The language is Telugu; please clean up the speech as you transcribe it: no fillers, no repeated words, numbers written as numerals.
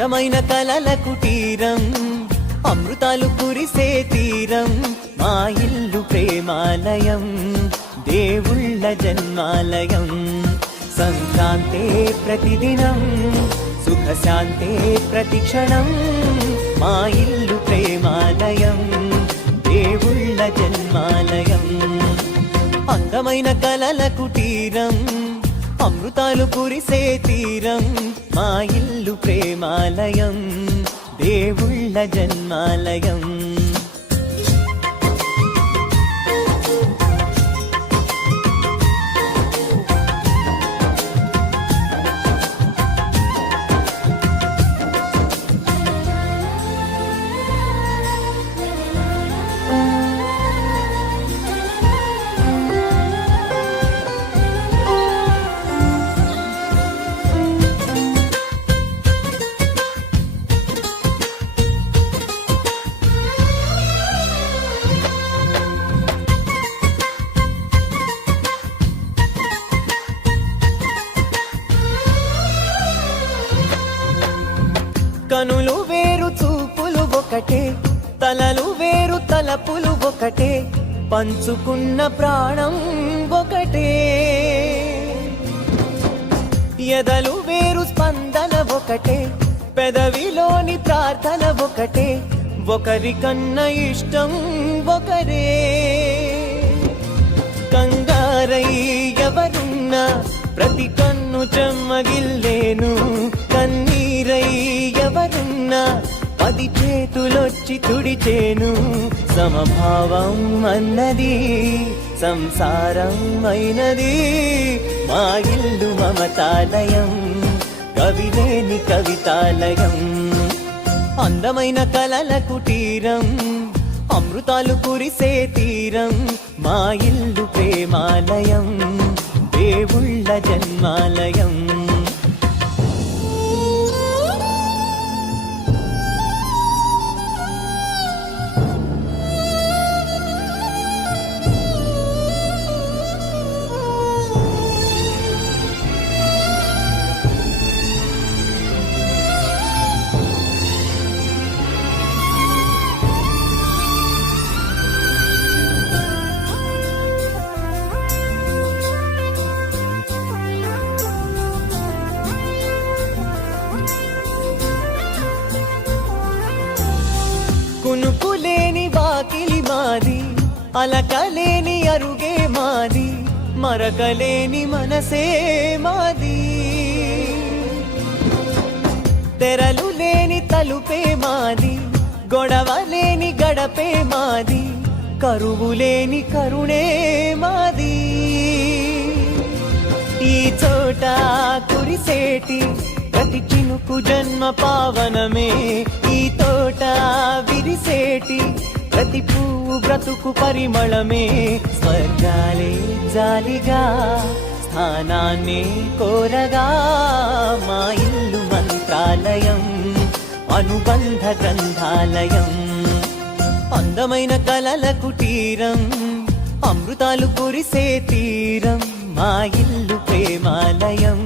అందమైన కలల కుటీరం, అమృతాలు కురిసే తీరం, మా ఇల్లు ప్రేమాలయం, దేవుళ్ళ జన్మాలయం. సంక్రాంతే ప్రతిదినం, సుఖశాంతే ప్రతిక్షణం, మా ఇల్లు ప్రేమాలయం, దేవుళ్ళ జన్మాలయం. అందమైన కలల కుటీరం, అమృతాలు కురిసే తీరం, మా ఇల్లు ప్రేమాలయం, దేవుళ్ళ జన్మాలయం. కనులు వేరు చూపులు ఒకటే, తలలు వేరు తలపులు ఒకటే, పంచుకున్న ప్రాణం ఒకటే. ఎదలు వేరు స్పందన ఒకటే, పెదవిలోని ప్రార్థన ఒకటే, ఒకరికన్నా ఇష్టం ఒకరే. కంగారై ఎవరున్నా ప్రతి కన్ను చెమ్మగిల్లేను, కన్నీరై ఎవరున్నా 10 చేతులొచ్చి తుడిచేను. సమభావం అన్నది సంసారం అయినది, మా ఇల్లు మమతాలయం, కవిలేని కవితాలయం. అందమైన కలల కుటీరం, అమృతాలు కురిసే తీరం, మా ఇల్లు ప్రేమాలయం, దేవుళ్ళ జన్మాలయం. కునుకులేని వాకిలి మాది, అలకలేని అరుగే మాది, మరకలేని మనసే మాది. తెరలు లేని తలుపే మాది, గొడవలేని గడపే మాది, కరువులేని కరుణే మాది. ఈ చోట కురిసేటి ప్రతి చినుకు జన్మ పావనమే, ఈ తోట విరిసేటి ప్రతి పువ్వు బ్రతుకు పరిమళమే. స్వర్గాలే జాలిగా స్థానాన్ని కోరగా, మా ఇల్లు మంత్రాలయం, అనుబంధ గ్రంథాలయం. అందమైన కలల కుటీరం, అమృతాలు కురిసే తీరం, మా ఇల్లు ప్రేమాలయం,